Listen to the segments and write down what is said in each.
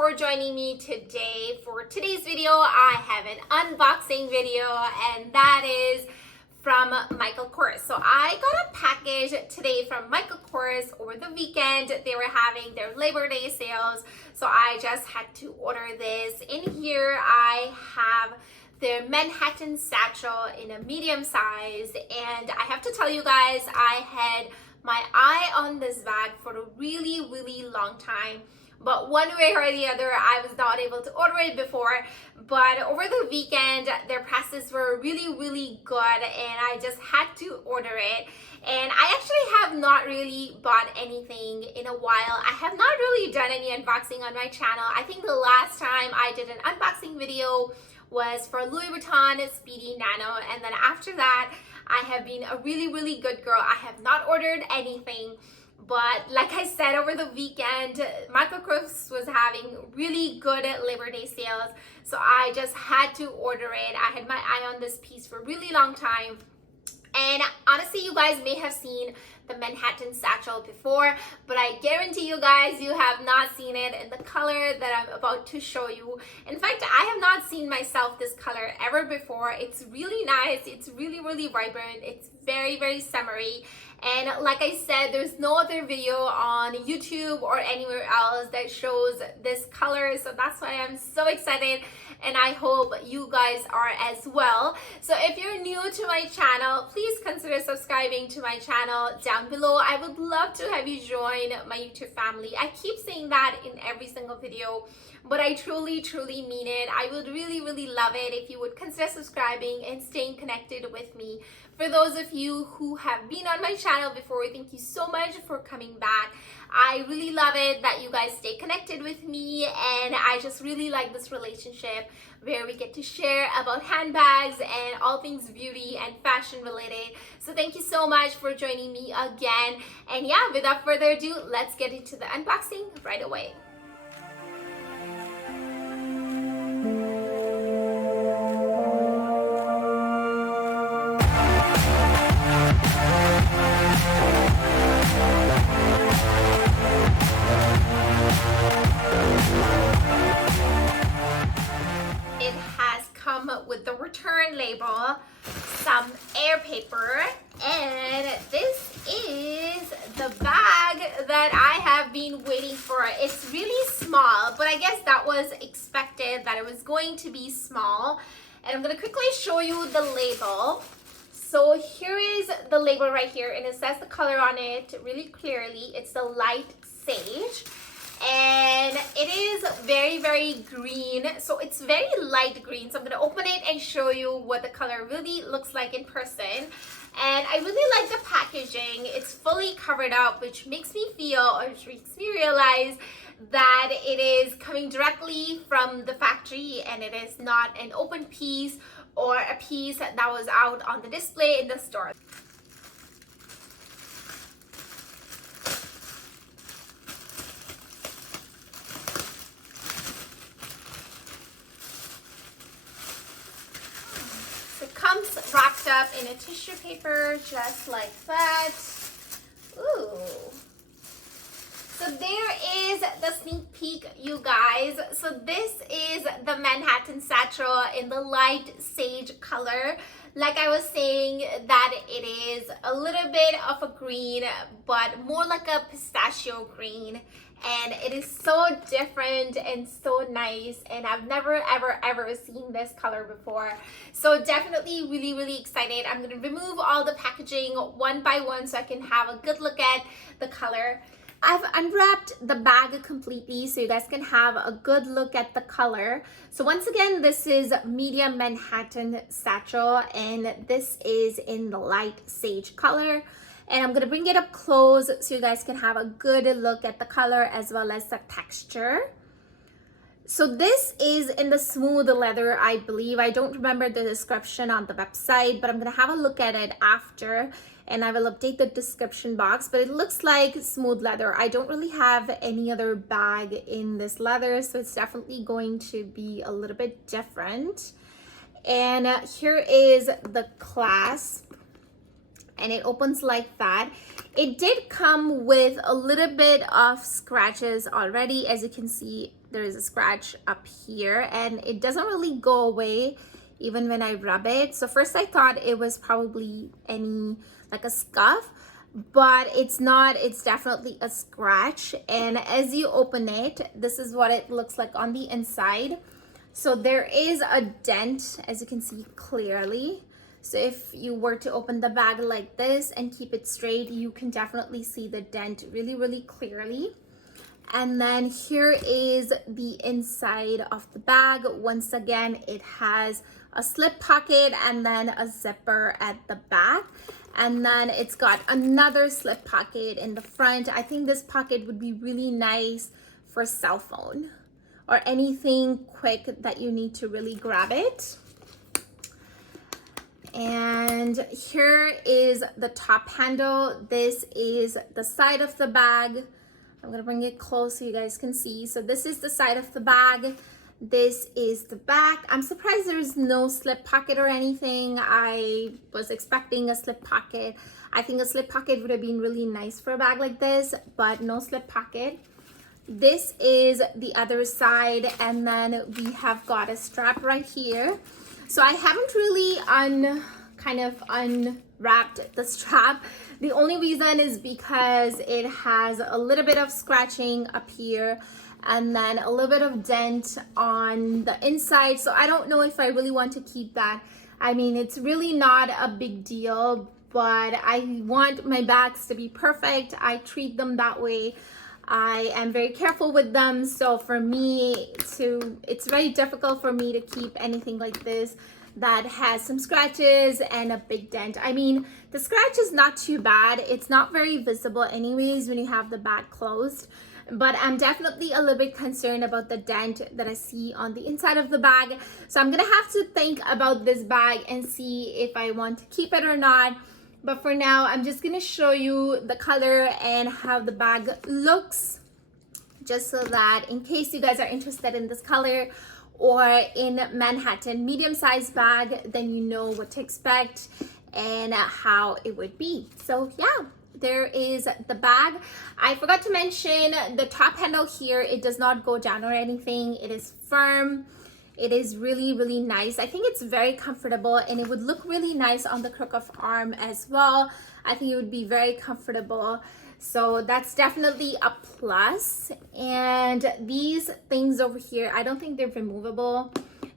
for joining me today. For today's video, I have an unboxing video, and that is from KORS. So I got a package today from KORS over the weekend. They were having their Labor Day sales, so I just had to order this. In here, I have the Manhattan Satchel in a medium size, and I have to tell you guys, I had my eye on this bag for a really long time, but one way or the other I was not able to order it before. But over the weekend their prices were really good, and I just had to order it. And I actually have not really bought anything in a while. I have not really done any unboxing on my channel. I think the last time I did an unboxing video was for Louis Vuitton Speedy Nano, and then after that I have been a really good girl. I have not ordered anything, but like I said, over the weekend KORS was having really good Labor Day sales, so I just had to order it. I had my eye on this piece for a really long time, and honestly, you guys may have seen the Manhattan Satchel before, but I guarantee you guys you have not seen it in the color that I'm about to show you. In fact, I have not seen myself this color ever before. It's really nice. It's really vibrant. It's very summery. And like I said, there's no other video on YouTube or anywhere else that shows this color, so that's why I'm so excited, and I hope you guys are as well. So if you're new to my channel, please consider subscribing to my channel down below. I would love to have you join my YouTube family. I keep saying that in every single video, but I truly mean it. I would really love it if you would consider subscribing and staying connected with me. For those of you who have been on my channel before, thank you so much for coming back. I really love it that you guys stay connected with me, and I just really like this relationship where we get to share about handbags and all things beauty and fashion related. So thank you so much for joining me again. And yeah, without further ado, let's get into the unboxing right away. It has come with the return label, some air paper, and this is the bag that I have been waiting for. It's really small, but I guess that was expected, that it was going to be small. And I'm going to quickly show you the label. So here is the label right here, and it says the color on it really clearly. It's the light sage, and it is very green. So it's very light green. So I'm going to open it and show you what the color really looks like in person. And I really like the packaging. It's fully covered up, which makes me feel, or which makes me realize that it is coming directly from the factory, and it is not an open piece or a piece that was out on the display in the store. It comes wrapped up in a tissue paper, just like that. Ooh. So there is the sneak peek, you guys. So this is the Manhattan Satchel in the light sage color. Like I was saying, that it is a little bit of a green, but more like a pistachio green. And it is so different and so nice, and I've never ever seen this color before. So definitely really excited. I'm going to remove all the packaging one by one so I can have a good look at the color. I've unwrapped the bag completely so you guys can have a good look at the color. So once again, this is Medium Manhattan Satchel, and this is in the light sage color. And I'm going to bring it up close so you guys can have a good look at the color as well as the texture. So this is in the smooth leather, I believe. I don't remember the description on the website, but I'm going to have a look at it after, and I will update the description box. But it looks like smooth leather. I don't really have any other bag in this leather, so it's definitely going to be a little bit different. And here is the clasp. and it opens like that. It did come with a little bit of scratches already. As you can see, there is a scratch up here, and it doesn't really go away even when I rub it. So first I thought it was probably like a scuff, but it's not. It's definitely a scratch. And as you open it, this is what it looks like on the inside. So there is a dent, as you can see clearly. So if you were to open the bag like this and keep it straight, you can definitely see the dent really clearly. And then here is the inside of the bag. Once again, it has a slip pocket and then a zipper at the back. And then it's got another slip pocket in the front. I think this pocket would be really nice for a cell phone or anything quick that you need to really grab it. And here is the top handle. This is the side of the bag. I'm gonna bring it close so you guys can see. So this is the side of the bag. This is the back. I'm surprised there's no slip pocket or anything. I was expecting a slip pocket. I think a slip pocket would have been really nice for a bag like this, but no slip pocket. This is the other side, and then we have got a strap right here. So I haven't really unwrapped the strap. The only reason is because it has a little bit of scratching up here and then a little bit of dent on the inside. So I don't know if I really want to keep that. I mean, it's really not a big deal, but I want my bags to be perfect. I treat them that way. I am very careful with them. So for me it's very difficult for me to keep anything like this that has some scratches and a big dent. I mean, the scratch is not too bad. It's not very visible anyways when you have the bag closed, but I'm definitely a little bit concerned about the dent that I see on the inside of the bag. So I'm gonna have to think about this bag and see if I want to keep it or not. But for now, I'm just gonna show you the color and how the bag looks, just so that in case you guys are interested in this color or in Manhattan medium size bag, then you know what to expect and how it would be. So yeah, there is the bag. I forgot to mention the top handle here. It does not go down or anything. It is firm. It is really nice. I think it's very comfortable, and it would look really nice on the crook of arm as well. I think it would be very comfortable. So that's definitely a plus. And these things over here, I don't think they're removable,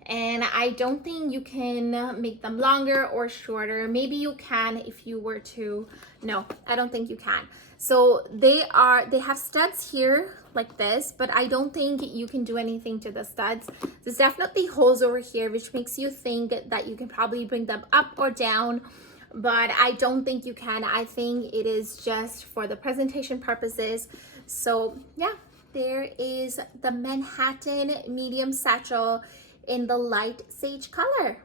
and I don't think you can make them longer or shorter. Maybe you can if you were to. No, I don't think you can. So they have studs here like this, but I don't think you can do anything to the studs. There's definitely holes over here, which makes you think that you can probably bring them up or down, but I don't think you can. I think it is just for the presentation purposes. So yeah, there is the Manhattan medium satchel in the light sage color.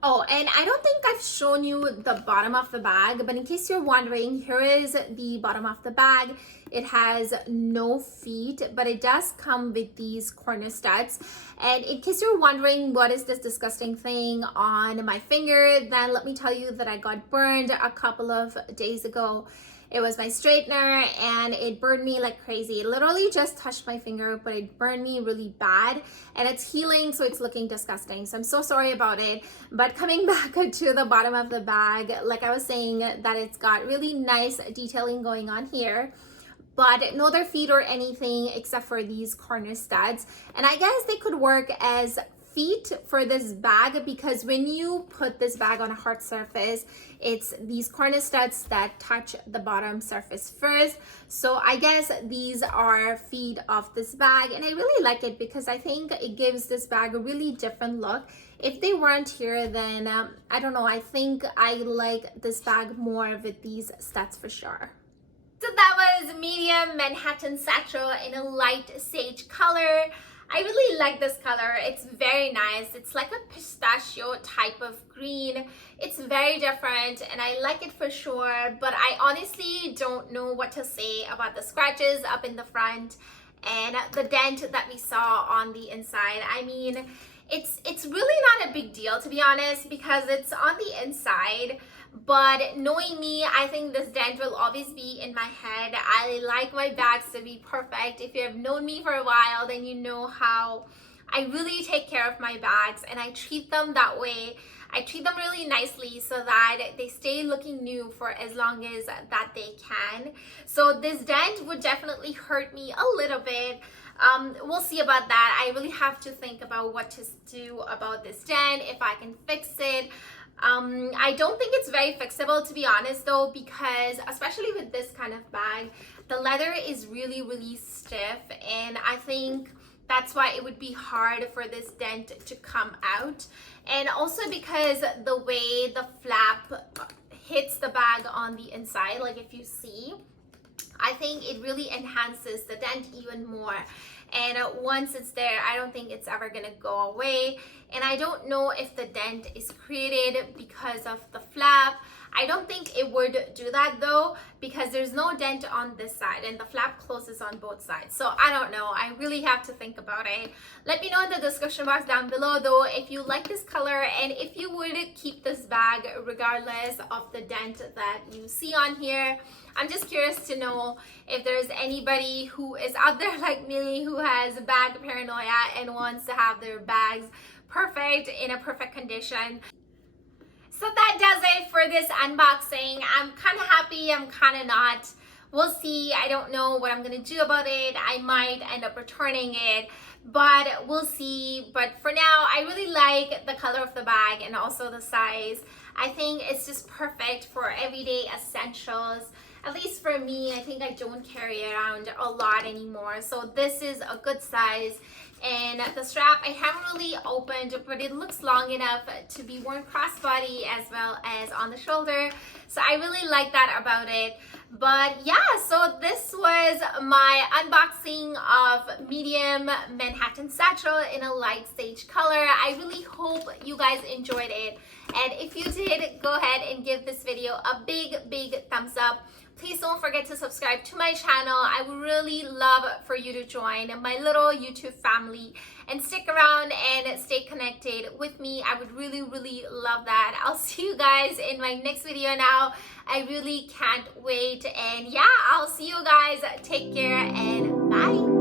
Oh, and I don't think I've shown you the bottom of the bag, but in case you're wondering, here is the bottom of the bag. It has no feet, but it does come with these corner studs. And in case you're wondering what is this disgusting thing on my finger, then let me tell you that I got burned a couple of days ago. It was my straightener, and it burned me like crazy. It literally just touched my finger, but it burned me really bad, and it's healing, so it's looking disgusting. So I'm so sorry about it. But coming back to the bottom of the bag, like I was saying, that it's got really nice detailing going on here, but no other feet or anything except for these corner studs. And I guess they could work as feet for this bag, because when you put this bag on a hard surface, it's these corner studs that touch the bottom surface first. So I guess these are feet of this bag, and I really like it because I think it gives this bag a really different look. If they weren't here, then I don't know, I think I like this bag more with these studs for sure. So that was medium Manhattan satchel in a light sage color. I really like this color. It's very nice. It's like a pistachio type of green. It's very different, and I like it for sure, but I honestly don't know what to say about the scratches up in the front and the dent that we saw on the inside. I mean, It's really not a big deal, to be honest, because it's on the inside. But knowing me, I think this dent will always be in my head. I like my bags to be perfect. If you have known me for a while, then you know how I really take care of my bags, and I treat them that way. I treat them really nicely so that they stay looking new for as long as that they can. So this dent would definitely hurt me a little bit. We'll see about that. I really have to think about what to do about this dent, if I can fix it. I don't think it's very fixable, to be honest, though, because especially with this kind of bag, the leather is really, really stiff, and I think that's why it would be hard for this dent to come out. And also because the way the flap hits the bag on the inside, like if you see, I think it really enhances the dent even more. And once it's there, I don't think it's ever gonna go away. And I don't know if the dent is created because of the flap. I don't think it would do that though, because there's no dent on this side and the flap closes on both sides. So I don't know. I really have to think about it. Let me know in the description box down below though if you like this color and if you would keep this bag regardless of the dent that you see on here. I'm just curious to know if there's anybody who is out there like me who has bag paranoia and wants to have their bags perfect, in a perfect condition. So that does it for this unboxing. I'm kind of happy, I'm kind of not. We'll see. I don't know what I'm gonna do about it. I might end up returning it, but we'll see. But for now, I really like the color of the bag and also the size. I think it's just perfect for everyday essentials. At least for me, I think I don't carry it around a lot anymore. So this is a good size. And the strap I haven't really opened, but it looks long enough to be worn crossbody as well as on the shoulder. So I really like that about it. But yeah, so this was my unboxing of Medium Manhattan Satchel in a light sage color. I really hope you guys enjoyed it. And if you did, go ahead and give this video a big thumbs up. Please don't forget to subscribe to my channel. I would really love for you to join my little YouTube family and stick around and stay connected with me. I would really love that. I'll see you guys in my next video now. I really can't wait. And yeah, I'll see you guys. Take care and bye.